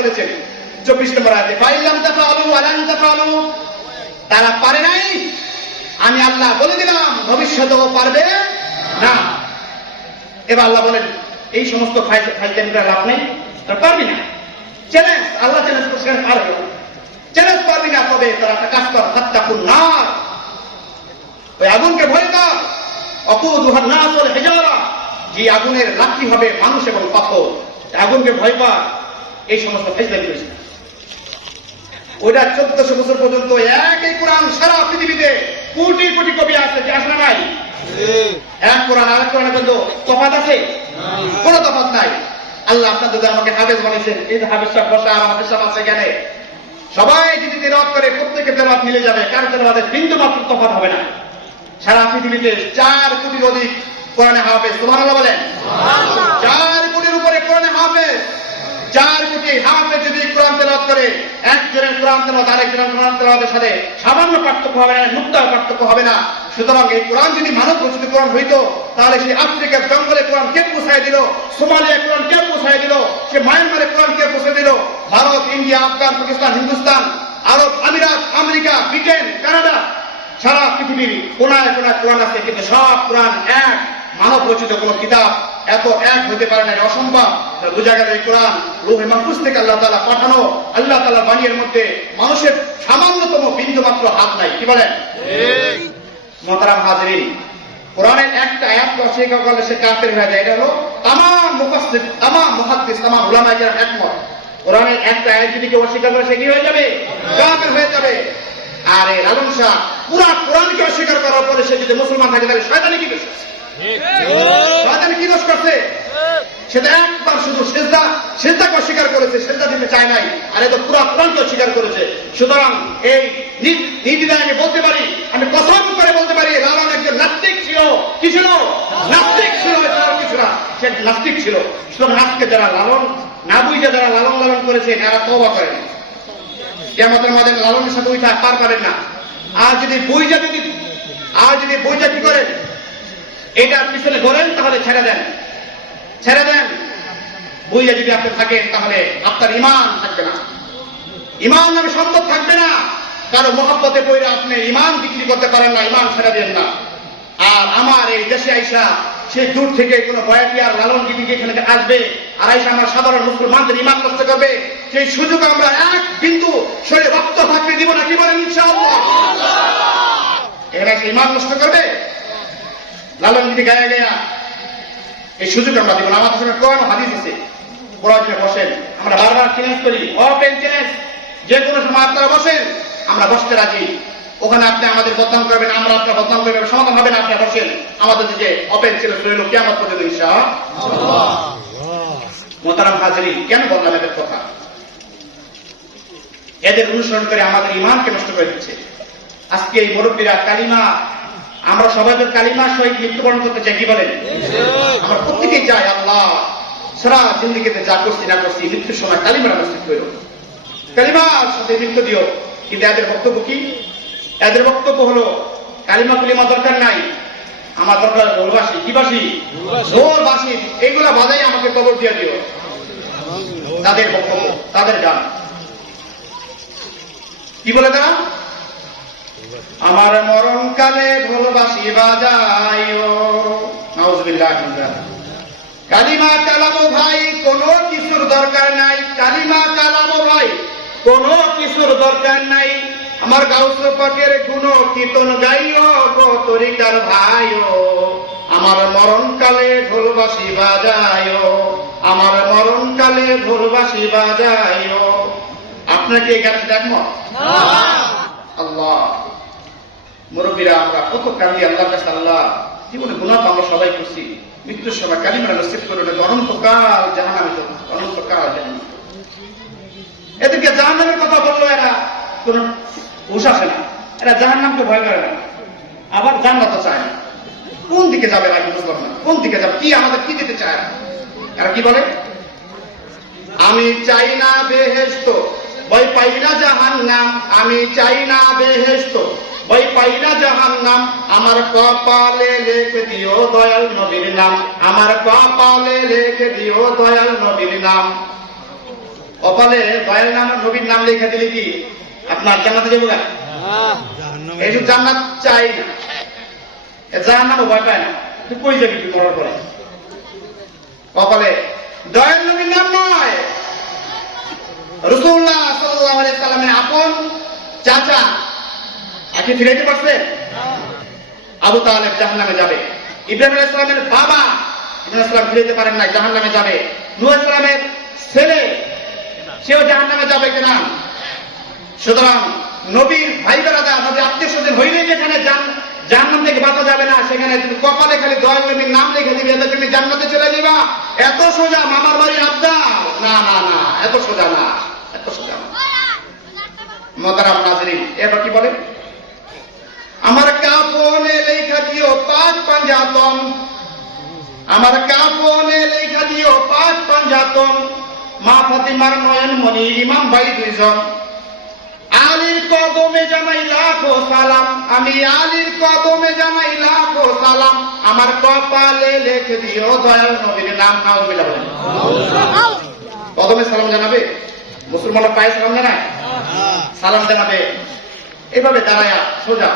বলেছেন 24 নম্বর আয়াতে, ফাইলাম তাফআলু ওয়ালান তাফআলু, তারা পারে নাই, আমি আল্লাহ বলে দিলাম ভবিষ্যতেও পারবে না। এবার আল্লাহ বলেন এই সমস্ত ফাইজলামিরা লাভ নেই, তারা পারবি না। চ্যালেঞ্জ, আল্লাহ চ্যালেঞ্জ করছেন, পারবে না, চ্যালেঞ্জ পারবি না। তবে তারা একটা কাজ কর, ফাত্তাকুন নার, ওই আগুনকে ভয় কর, অকুদুহান নাস ওয়াল হিজারা, যে আগুনের লাঠি হবে মানুষ এবং পাথর, আগুনকে ভয় কর। এই সমস্ত ফাইজলামি করেছে। ওইটা 1400 বছর পর্যন্ত একই কোরআন সারা পৃথিবীতে কোটি কোটি কবি আছে, যে আসলে নাই। এক কোরআন আরেক কোরআনের কিন্তু তফাৎ আছে? কোনো তফাৎ নাই। আল্লাহ আপনার যদি আমাকে হাফেজ বানিয়েছেন, এই যে হাফেজ সাহেব বসা, হাফেজ সাহেব আছে এখানে, সবাই যদি তেলাওয়াত করে প্রত্যেকের তেলাওয়াত মিলে যাবে, কার তেলাওয়াতের বিন্দু মাত্র তফাৎ হবে না। সারা পৃথিবীতে 4 কোটির অধিক কোরআনে হাফেজ, সুবহানাল্লাহ বলেন। 4 কোটির উপরে কোরআনে হাফেজ। 4 কোটি হাফেজ যদি কোরআন তেলাওয়াত করে, একজনের কোরআন তেলাওয়াত আরেকজনের কোরআন তেলাওয়াতের সাথে সামান্য পার্থক্য হবে না, নুক্তার পার্থক্য হবে না। সুতরাং এই কোরআন যদি মানব রচিত কোরআন হইতো, তাহলে সেই আফ্রিকার জঙ্গলে কোরআন কে পৌঁছায় দিল, সোমালিয়া কোরআন কে পৌঁছায় দিল, সে মায়ানমারে কোরআন কে পৌঁছে দিল, ভারত, ইন্ডিয়া, আফগান, পাকিস্তান, হিন্দুস্তান, আরব আমিরাত, আমেরিকা, ব্রিটেন, কানাডা, সারা পৃথিবীর কোনায় কোনায় কোরআন আছে। কিন্তু সব কোরআন এক, মানব রচিত কোন কিতাব এত এক হতে পারে না, অসম্ভব। বোঝা গেল এই কোরআন লৌহে মাহফুজ থেকে আল্লাহ তাআলা পাঠানো, আল্লাহ তাআলা বাণীর মধ্যে মানুষের সামান্যতম বিন্দু মাত্র হাত নাই। কি বলেন? মুহতারাম হাজিরিন, কোরআনের একটা আয়াত অস্বীকার করলে সে কাফের হয়ে যায়। এটা হলো তামাম মুফাসসির, তামাম মুহাদ্দিস, তামাম উলামায়ে কেরাম একমত। কোরআনের একটা আয়াত যদি কেউ অস্বীকার করে, সে কি হয়ে যাবে? কাফের হয়ে যাবে। আর এই লালন শাহ পুরা কোরআনকে অস্বীকার করার পরে সে যদি মুসলমান থাকে, তাহলে শয়তানি কি দোষ করছে? শয়তানি কি দোষ করছে? সেটা একবার শুধু সেজদাকে অস্বীকার করেছে, সেজদা দিতে চায় নাই, আর এত পুরা কোরআনকে অস্বীকার করেছে। সুতরাং এই নির্দ্বিধায় আমি বলতে পারি, আমি কসম করে বলতে পারি, লালন একজন নাস্তিক ছিল। কি ছিল? নাস্তিক ছিল, কিছু না, সে নাস্তিক ছিল। সুতরাং আজকে যারা লালন না বুঝে যারা লালন লালন করেছে, তারা তওবা করেন। কিয়ামতের মাঠে লালনের সাথে উঠা পার পারেন না। আর যদি বইটা কি করেন, এটার পিছনে ধরেন, তাহলে ছেড়ে দেন। বইয়া যদি আপনি থাকেন, তাহলে আপনার ঈমান থাকবে না, ঈমান নামে সম্পদ থাকবে না। কারো মহব্বতে পড়ে আপনি ঈমান বিক্রি করতে পারেন না, ঈমান ছেড়ে দেন না। আর আমার এই দেশে আইসা সে দূর থেকে কোনো বয়াতি আর লালন দিদিকে এখানে আসবে, আর আইসা আমার সাধারণ মুসলমানদের ঈমান নষ্ট করবে, সেই সুযোগ আমরা এক বিন্দু শরীরে রক্ত থাকতে দিব না। কি বলেন? ইনশাআল্লাহ। এখানে এসে ঈমান নষ্ট করবে, লালন দিদি গায়ে গায়া, এই সুযোগ আমরা দিব না। আমাদের সঙ্গে কোরআন হাদিস আছে, কোরআন বসেন, আমরা বারবার চ্যালেঞ্জ করি, ওপেন চ্যালেঞ্জ, যে কোনো সময় আপনারা বসেন, আমরা বসতে রাজি। ওখানে আপনি আমাদের বদনাম করবেন, আমরা আপনার বদনাম করবেন, সমাধান হবে না। আপনারা বসেন, আমাদের দিকে ওপেন চ্যালেঞ্জ রইল কিয়ামত পর্যন্ত ইনশাআল্লাহ। মুহতারাম হাজিরিন, কেন বললাম এদের কথা? এদের অনুসরণ করে আমাদের ঈমানকে নষ্ট করে দিচ্ছে। আজকে এই মুরব্বীরা কালিমা, আমরা সবাই তো কালিমার সহিত মৃত্যুবরণ করতে চাই। কি বলেন? আমরা প্রত্যেকেই চাই, আল্লাহ সারা জিন্দেগিতে যা করছি না করছি, মৃত্যুর সময় কালিমার নসিব করো, কালিমার সাথে মৃত্যু দিও। কিন্তু এদের বক্তব্য কি? এদের বক্তব্য হলো কালিমা কুলিমা দরকার নাই, আমার দরকার ঢোলবাসী। কি বাসি? ঢোলবাসী। এইগুলা বাজাই আমাকে কবর দিয়ে দিও। তাদের বক্তব্য, তাদের গান। কি বলে তারা? আমার মরণ কালে ঢোলবাসী বাজাইও, নাউজুবিল্লাহ। কালিমা কালামো ভাই কোনো কিছুর দরকার নাই, কালিমা কালামো ভাই কোনো কিছুর দরকার নাই। আমার গাউস পাকের গুণ কীর্তন গাইও গো তরিকার ভাইও, আমার মরণ কালে ঢোলবাসী বাজাইও, আমার মরণ কালে ঢোলবাসী বাজাইও। আপনাকে এই গানটা একমত? আল্লাহ, মুরব্বীরা আমরা কত কান্দি আল্লাহর কাছে, আল্লাহ জীবনে গুনাহ আমরা সবাই করছি, মৃত্যুর সময় কালিমা নসিব করে না, অনন্তকাল জাহান্নামে যাবে, অনন্তকাল জাহান্নামে। এদেরকে জাহান্নামের কথা বললো, এরা কোন হুঁশ আসে না, এরা জাহান্নামকে ভয় করে না, আবার জান্নাত চায় না। কোন দিকে যাবে আমি বুঝলাম না, কোন দিকে যাবে, কি আমাদের কি দিতে চায়? এরা কি বলে? আমি চাই না বেহেশত, ভয় পাই না জাহান্নাম, আমি চাই না বেহেশত, ভয় পাই না জাহান্নাম, আমার কপালে লিখে দিও দয়াল নবীর নাম, আমার কপালে লিখে দিও দয়াল নবীর নাম। কপালে দয়াল নাম নবীর নাম লেখা দিলে কি আপনার জান্নাতে যাবো না? এইসব জান্নাত চাই না, জাহান্নামও ভয় পায় না। তুই কই যাবি তুই মরার পরে? কপালে দয়াল নবীর নাম নয়, রাসূলুল্লাহ সাল্লাল্লাহু আলাইহি সাল্লামের আপন চাচা আগে ফিরাইতে পারছেন? আবু তালেব জাহান্নামে যাবে। ইব্রাহিম আলাইহিস সালামের বাবা ইব্রাহিম আলাইহিস সালাম ফিরাইতে পারেন না, জাহান্নামে যাবে। নূহ আলাইহিস সালামের ছেলে সেও জাহান্নামে যাবে কিনা? সুতরাং নবীর ভাই বেরাদা, নবীর আত্মীয় স্বজন হইলে যেখানে জাহান্নাম থেকে বাঁচা যাবে না, সেখানে তুমি কপালে খালি দয়াল নবীর নাম লিখে দিবে, এতে তুমি জান্নাতে চলে যাবা। এত সোজা মামার বাড়ির আবদার? না না না, এত সোজা না, এত সোজা না। মোহতারাম নাজরীন, এবার কি বলে? আমার কাফনে লেখা দিও 5 পাঞ্জাতন, আমার কাফনে লেখা দিও 5 পাঞ্জাতন, মা ফাতিমার নয়ন মনি ইমাম ভাই 2 জন, আলীর কদমে জানাই লাখো সালাম, আমি আলীর কদমে জানাই লাখো সালাম, আমার কপালে লিখে দিও দয়াল নবীর নাম। নাউজুবিল্লাহ বলেন। কদমে সালাম জানাবে? মুসলমানরা পায়ে সালাম জানায়? সালাম জানাবে এভাবে দাঁড়ায়া সোজা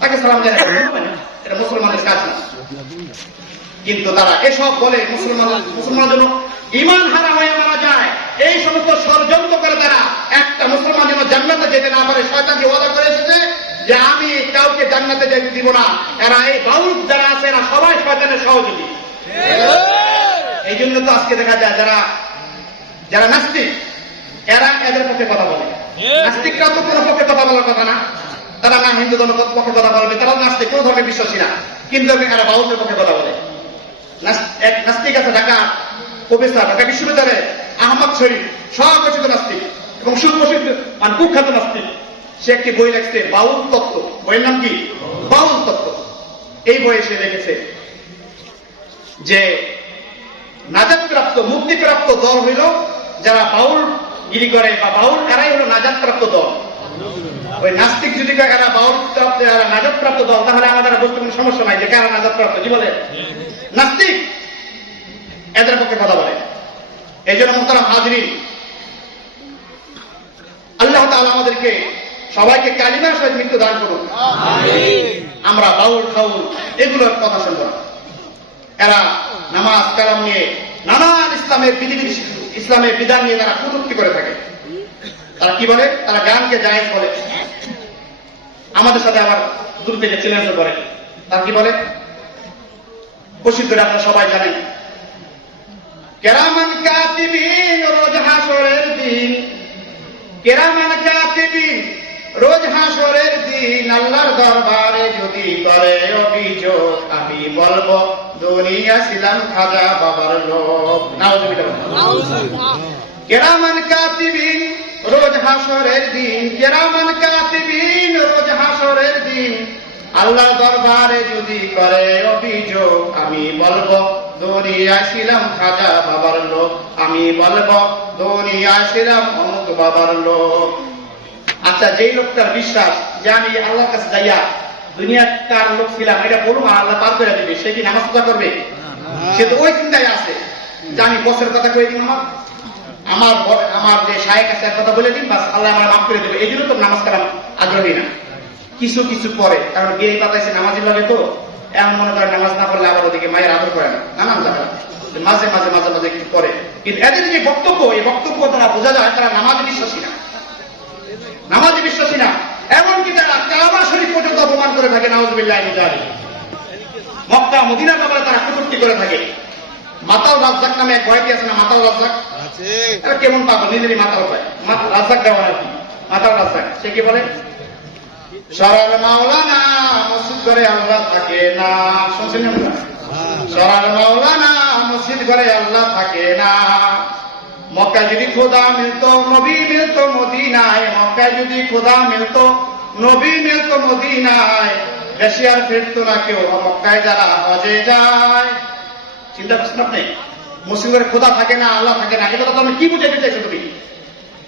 তাকে সালাম জানায়, এটা মুসলমানের কাজ না। কিন্তু তারা এসব বলে মুসলমানের জন্য ঈমান হারা হয়ে মারা যায়। এই সমস্ত ষড়যন্ত্র করে তারা একটা মুসলমান যেন জান্নাতে যেতে না পারে, শয়তানকে ওয়াদা করে এসেছে যে আমি কাউকে জান্নাতে যেতে দিব না। এরা এই বাউল যারা আছে এরা সবাই শয়তানের সহযোগী। এই জন্য তো আজকে দেখা যায় যারা নাস্তিক এরা এদের পক্ষে কথা বলে। নাস্তিকরা তো কোনো পক্ষে কথা বলার কথা না, তারা না হিন্দু ধর্মের পক্ষে কথা বলবে, তারা নাস্তিক, কোনো ধর্মের বিশ্বাসী না, কিন্তু এরা বাউলের পক্ষে কথা বলে। এক নাস্তিক আছে ঢাকা প্রফেসর, ঢাকা বিশ্ববিদ্যালয়ে আহমদ শরীফ, স্বঘোষিত নাস্তিক এবং সুপ্রসিদ্ধ মানে কুখ্যাত নাস্তিক। সে একটি বই লিখছে বাউল তত্ত্ব, বইয়ের নাম কি? বাউল তত্ত্ব। এই বইয়ে সে লিখেছে যে নাজাতপ্রাপ্ত মুক্তিপ্রাপ্ত দল হইল যারা বাউল গিরি করে বা বাউল, এরাই হলো নাজাতপ্রাপ্ত দল। ওই নাস্তিক যদি এরা বাউল প্রাপ্ত, এরা নাজাতপ্রাপ্ত দল, তাহলে আমাদের বুঝতে কোনো সমস্যা নাই যে কারা নাজাতপ্রাপ্ত। কি বলে? নাস্তিক এদের পক্ষে কথা বলে। এই জন্য মোহতারাম হাজরিন, আল্লাহ তাআলা আমাদেরকে সবাইকে কালিমার সহিত মৃত্যু দান করুন। আমরা বাউল খাউল এগুলোর কথা শুনব না। এরা নামাজ কালাম নিয়ে নানান ইসলামের বিধিবিধি, ইসলামের বিধান নিয়ে তারা কটূক্তি করে থাকে। তারা কি বলে? তারা গানকে জায়েজ বলে, আমাদের সাথে আবার দূর থেকে চ্যালেঞ্জ করে। তারা কি বলে? প্রসিদ্ধ আপনারা সবাই জানেন, কেরামান কাতিবিন রোজ হাসরের দিন, কেরামান কাতিবিন রোজ হাসরের দিন, আল্লাহর দরবারে যদি করে অভিযোগ, আমি বলবো দুনিয়া ছিলাম খাজা বাবার লোক। নাউজুবিল্লাহ। কেরামান কাতিবিন রোজ হাসরের দিন, কেরামান কাতিবিন রোজ হাসরের দিন, আল্লাহর দরবারে যদি করে অভিযোগ, আমি বলবো দুনিয়া ছিলাম খাজা বাবার লোক, আমি বলবো দুনিয়া ছিলাম অমুক বাবার লোক। আচ্ছা, যেই লোকটার বিশ্বাস যে আমি আল্লাহর কাছে যাইয়া দুনিয়ার কার লোক ছিলাম এটা বলবো, আল্লাহ পার করে দিবে, সে কি নামাজ পড়া করবে? সে তো ওই চিন্তায় আছে যে আমি বসের কথা কয়ে দিন, আমার যে শায়েখ আছে কথা বলে দিন, বাস আল্লাহ আমার মাফ করে দেবে। এই জন্য তো নামাজ কালাম আগ্রহী না। কিছু কিছু পরে, কারণ বিয়ে পাতাইছে নামাজি লাগে তো, এমন মনে করে নামাজ না পড়লে আবার ওদিকে মায়ের আদর করে না, নানান জায়গা মাঝে মাঝে মাঝে মাঝে কিছু করে। কিন্তু এদের যে বক্তব্য, এই বক্তব্য তারা বোঝা যায় তারা নামাজ বিশ্বাসী না, নামাজি বিশ্বাসী না। এমনকি তারা কাবা শরীফ পর্যন্ত অপমান করে থাকে। নাউজুবিল্লাহ। মক্কা মদিনার ব্যাপারে তারা কটূক্তি করে থাকে। মাতাল রাজ্জাক নামে এক ভয়টি আছে না, মাতাল রাজ্জাক, এটা কেমন পাগল, নিজেরই মাতাল পায়, রাজ্জাক দেওয়া আর কি, মাতাল রাজ্জাক। সে কি বলে? সরার মাওলানা মসজিদ ঘরে আল্লাহ থাকে না। শুনছেন না? সরার মাওলানা মসজিদ ঘরে আল্লাহ থাকে না। মক্কায় যদি খোদা মিলতো, নবী মিলতো মদিনায়, মক্কায় যদি খোদা মিলতো, নবী মিলতো মদিনায়, বেশি আর ফিরতো না কেউ মক্কায় যারা হজে যায়। চিন্তা করছেন আপনি? মুসলিমের খোদা থাকে না, আল্লাহ থাকে না, এটা তো তুমি কি বুঝাইতে চাইছো? তুমি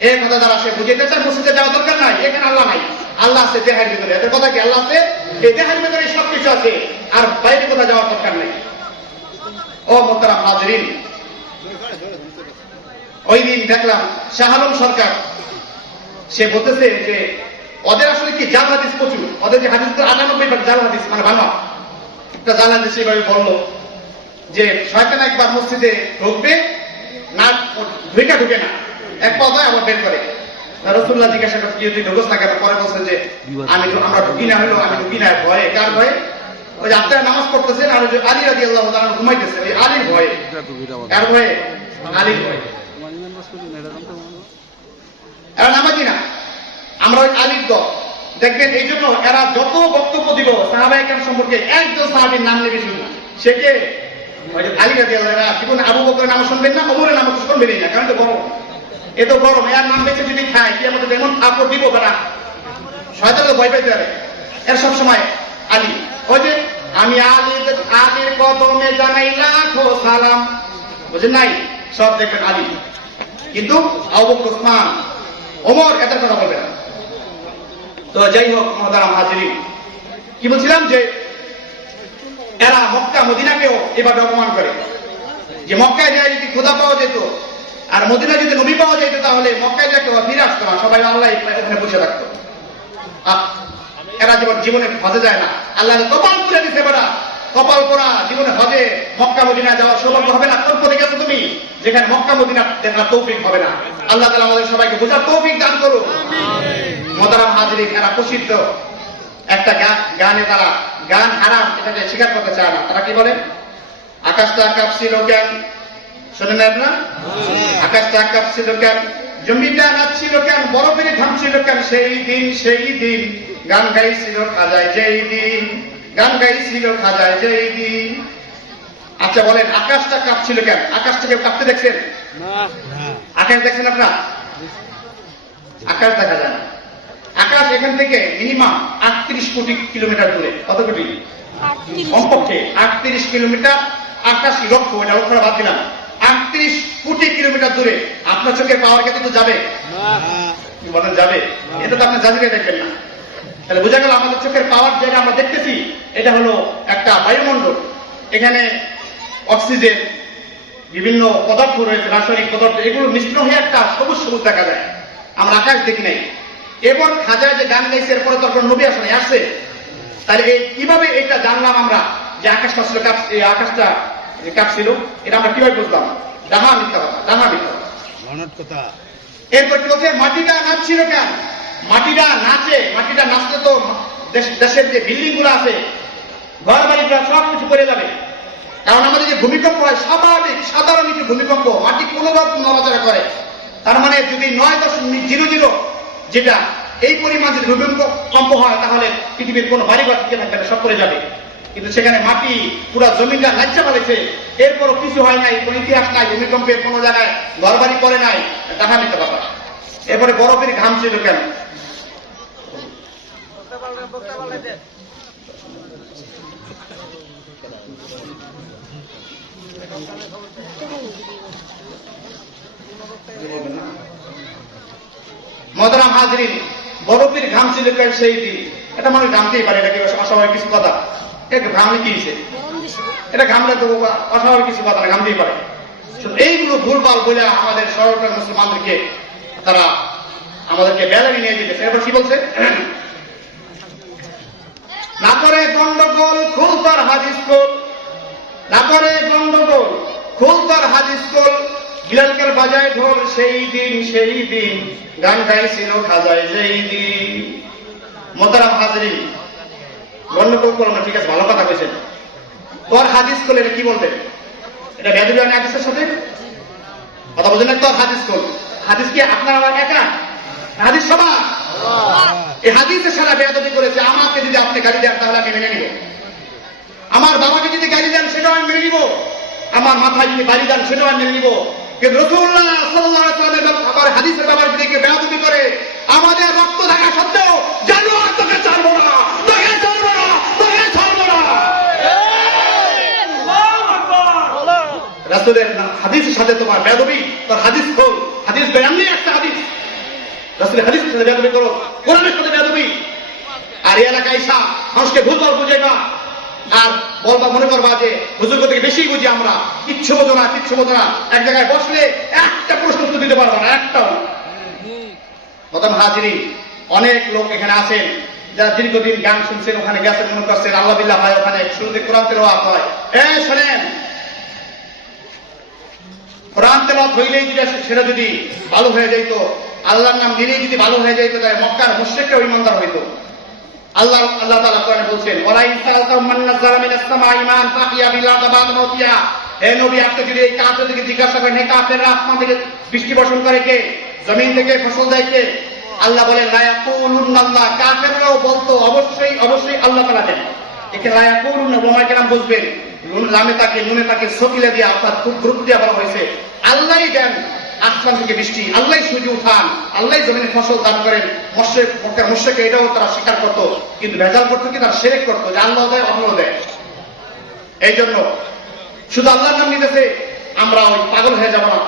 এই কথা দ্বারা সে বুঝাইতে চায় মসজিদে যাওয়া দরকার নাই, এখানে আল্লাহ নাই, আল্লাহ আছে দেহের ভিতরে। এদের কথা কি? আল্লাহ আছে এই দেহের ভিতরে, সবকিছু আছে, আর বাইরে কোথাও যাওয়ার দরকার নেই। ও মোহতারাম হাজরিন, ওই দিন দেখলাম শাহ আলম সরকার, সে বলতেছে যে ওদের আসলে কি জাল হাদিস প্রচুর, ওদের যে হাদিস 98% জাল হাদিস, মানে ভালো একটা জাল হাদিস। সেভাবে বললো যে শয়তান একবার মসজিদে ঢুকবে না, ঢুকে না, এক পা দেয় আবার বের করে। রাসূলুল্লাহ জিজ্ঞাসা করতে তুই ঢুকোস না কেন? পরে বলছেন যে আমরা ঢুকি না, হলো আমি ঢুকি না ভয়ে। কার ভয়ে? ওই যে আপনারা নামাজ পড়তেছেন আর আলী রাদিয়াল্লাহু তাআলা ঘুমাইতেছেন, এই আলীর ভয়ে। কার ভয়ে? আলীর ভয়ে। এরা নামাজি না, আমরা ওই আলীর দল। দেখবেন এই জন্য এরা যত বক্তব্য দিব সাহাবায়ে কেরাম সম্পর্কে, একজন সাহাবীর নাম নেবে শুধু, সে কে? ওই যে আলী রাদিয়াল্লাহু তাআলা। জীবনে আবু বকরের নাম শুনবেন না, ওমরের নাম তো শুনবেনই না, কারণ তো গরম, এ তো গরম। এর নাম বেঁচে যদি খায় কি আমাদের এমন থাপড় দিব বেটা, শয়তান তো ভয় পেতে পারে। এর সবসময় আলী। ওই যে আমি আলীর কদমে জানাই লাখো সালাম, বুঝেন নাই? সব দেখবেন আলী। কিন্তু আবু বকর, ওসমান, ওমর এদের কথা বলবে না। তো যাই হোক মুহতারাম হাজিরিন, কি বলছিলাম যে এরা মক্কা মদিনাকেও এভাবে অপমান করে, যে মক্কায় যায় যদি খোদা পাওয়া যেত আর মদিনায় যদি নবী পাওয়া যেত তাহলে মক্কায় যা কেউ ফিরে আসতো না, সবাই আল্লাহ ওখানে বসে থাকতো। এরা জীবনে হজে যায় না, আল্লাহ কপাল করে দিতে পারা, কপাল করা জীবনে হজে মক্কা মদিনা যাওয়ার সৌভাগ্য হবে না। কোন পথে গেছো তুমি যেখানে মক্কা মদিনা দেখার তৌফিক হবে না? আল্লাহ তাআলা আমাদের সবাইকে বোঝার তৌফিক দান করুন। মুহতারাম হাজিরিন, এরা প্রসিদ্ধ একটা গানে, তারা গান হারাম এটাকে স্বীকার করতে চায় না। তারা কি বলে? আকাশটা কাঁপছিল কেন, শোনেন আপনারা? আকাশটা কাঁপছিল কেন, জমিটা নাচছিল কেন, বরফের ঘামছিল কেন, সেই দিন গান গাইছিল খাজায় যেই দিন, গান গাইছিল খাজায় যেই দিন। আচ্ছা বলেন, আকাশটা কাঁপছিল কেন? আকাশটাকে কাঁপতে দেখছেন? আকাশ দেখছেন আপনারা? আকাশ দেখা যায় না। আকাশ এখান থেকে মিনিমাম 38 কোটি কিলোমিটার দূরে। কত কোটি? কমপক্ষে 38 কিলোমিটার। 88 লক্ষ, এটা লক্ষটা বাদ দিলাম। 38 কোটি কিলোমিটার দূরে আপনার চোখের পাওয়ার ক্ষেত্রে তো যাবে, বলেন যাবে? এটা তো আপনি জাজিরে দেখবেন না। তাহলে বোঝা গেল আমাদের চোখের পাওয়ার যেটা আমরা দেখতেছি এটা হলো একটা বায়ুমণ্ডল। এখানে অক্সিজেন, বিভিন্ন পদার্থ রয়েছে, রাসায়নিক পদার্থ, এগুলো মিশ্রণ হয়ে একটা সবুজ সবুজ দেখা যায়। আমরা আকাশ দেখি নাই। এবার খাজায় যে গান গাইছে এরপরে তো নবী আসলে আসছে, তাহলে এই কিভাবে এটা জানলাম আমরা যে আকাশটা ছিল আকাশটা কাঁপছিল? এটা আমরা কিভাবে বুঝলাম? ডাহা মিথ্যা কথা, ডাহা মিথ্যা কথা। এরপর কি বলছে? মাটিটা নাচছিল কেন? মাটিটা নাচে, মাটিটা নাচলে তো দেশের যে বিল্ডিং গুলো আছে, ঘর বাড়িটা সবকিছু করে যাবে। কারণ আমাদের যে ভূমিকম্প হয় স্বাভাবিক সাধারণ একটি ভূমিকম্প, মাটি কোনোভাবে নড়াচড়া করে। তার মানে যদি 9.00 যেটা এই পরিমাণ যদি ভূমিকম্প হয় তাহলে পৃথিবীর কোনো বাড়িঘর টিকে থাকবে না, সব করে যাবে। কিন্তু সেখানে মাটি পুরা জমিটা নাচা ফেলেছে, এরপরও কিছু হয় নাই, কোন ইতিহাস নাই, ভূমিকম্পের কোনো জায়গায় ঘর বাড়ি করে নাই, দেখা নিতে পারবে। এরপরে বরফের ঘাম ছিল কেন? মুহতারাম হাজিরিন, বরফের ঘাম ছিল কেন সেই দিন? এটা মানুষ জানতেই পারে, এটা কি অস্বাভাবিক কিছু কথা? এটা ঘামলে কি হয়েছে? এটা ঘামলে তো অস্বাভাবিক কিছু কথা না, ঘামতেই পারে। এইগুলো ভুলভাল বলে আমাদের সরকার মুসলমানদেরকে তারা আমাদেরকে বেলারি নিয়ে দিতেছে। এরপর কি বলছে? না করে গন্ডগোল খুল তার হাদিস কোল, না করে গন্ডগোল খুল তার হাদিস কোল, বিলালকার বাজায় ঢোল সেই দিন গান গাইছিল খাজায় যেই দিন। মুহতারাম হাজিরিন, গন্ডগোল করো না, ঠিক আছে, ভালো কথা কইছেন। তোর হাদিস কোল, এটা কি বলবেন? এটা বেদুরি হাদিসের সাথে কথা বলছেন না? তোর হাদিস কোল, হাদিস কি আপনার আমার একা? হাদিস সবার। এই হাদিসের সারা বেয়াদবি করেছে। আমাকে যদি আপনি গালি দেন তাহলে আমি মেনে নিব, আমার বাবাকে যদি গালি দেন সেটাও আমি মেনে নিব, আমার মাথায় যদি বাড়ি দেন সেটাও আমি মেনে নিব। কিন্তু রাসূলুল্লাহ সাল্লাল্লাহু আলাইহি ওয়াসাল্লামের আবার হাদিসের ব্যাপারে যদি কেউ বেয়াদবি করে, আমাদের রক্ত থাকা সত্ত্বেও জানো আর তোকে ছাড়বো না, তোকে ছাড়বো না, তোকে ছাড়বো না। রাসূলের হাদিসের সাথে তোমার বেয়াদবি, তোর হাদিস খোল, হাদিস বেয়ামনি একটা হাদিস, রাসূলের হাদিসের সাথে বেয়াদবি করো, কোরআনের সাথে বেয়াদবি। আর এই এলাকায় এসা মানুষকে ভুলভাল বুঝাইবা, আর বলবা মনে করবা যে হুজুর থেকে বেশি বুঝি আমরা, কিচ্ছু বোঝো না, কিচ্ছু বোঝো না। এক জায়গায় বসলে একটা প্রশ্ন উত্তর দিতে পারবো না, একটাও। প্রথম হাজিরি, অনেক লোক এখানে আছেন যারা দীর্ঘদিন গান শুনছেন, ওখানে গেছেন, মনে করছেন আল্লাহ বিল্লাহ হয়, ওখানে শুরুতে কোরআন তেলাওয়াত হয়। শোনেন, কোরআন তেলাওয়াত হইলেই যদি সেটা যদি ভালো হয়ে যাইত, আল্লাহর নাম নিলেই যদি ভালো হয়ে যাইত, তাহলে মক্কার মুশরিকরা ঈমানদার হইতো। আল্লাহ তাআলা কোরআনে বলছেন, ওয়ালা ইনসালাতাহুম মান নাযালা মিনাস সামাই মান ফাহিয়া বিল আরদি বা'দা মাউতিহা। হে নবী, আপনি যদি এই কাফেরদেরকে জিজ্ঞাসা করেন, হে কাফেররা, আসমান থেকে বৃষ্টি বর্ষণ করে কে? জমিন থেকে ফসল দেয় কে? আল্লাহ বলেন লা ইয়াকুলুনাল্লাহ, কাফেররাও বলতো অবশ্যই অবশ্যই আল্লাহ তাআলা দেন। এখানে লা ইয়াকুলুনা ওলামায়ে কেরাম বুঝবেন, লামে তাকে নুনে তাকে সকিলে দিয়ে, অর্থাৎ খুব গুরুত্ব দিয়ে বলা হয়েছে আল্লাহই দেন আসমান থেকে বৃষ্টি, আল্লাহই সূর্য উঠান, আল্লাহই জমিনে ফসল দান করেন। মক্কার মুশরিকরা এটাও তারা স্বীকার করতো, কিন্তু ভেজাল করতো কি? তারা শিরক করতো যে আল্লাহ দেয়, অন্য দেয়। এই জন্য শুধু আল্লাহর নাম নিতেছে আমরা ওই পাগল হয়ে যাব না।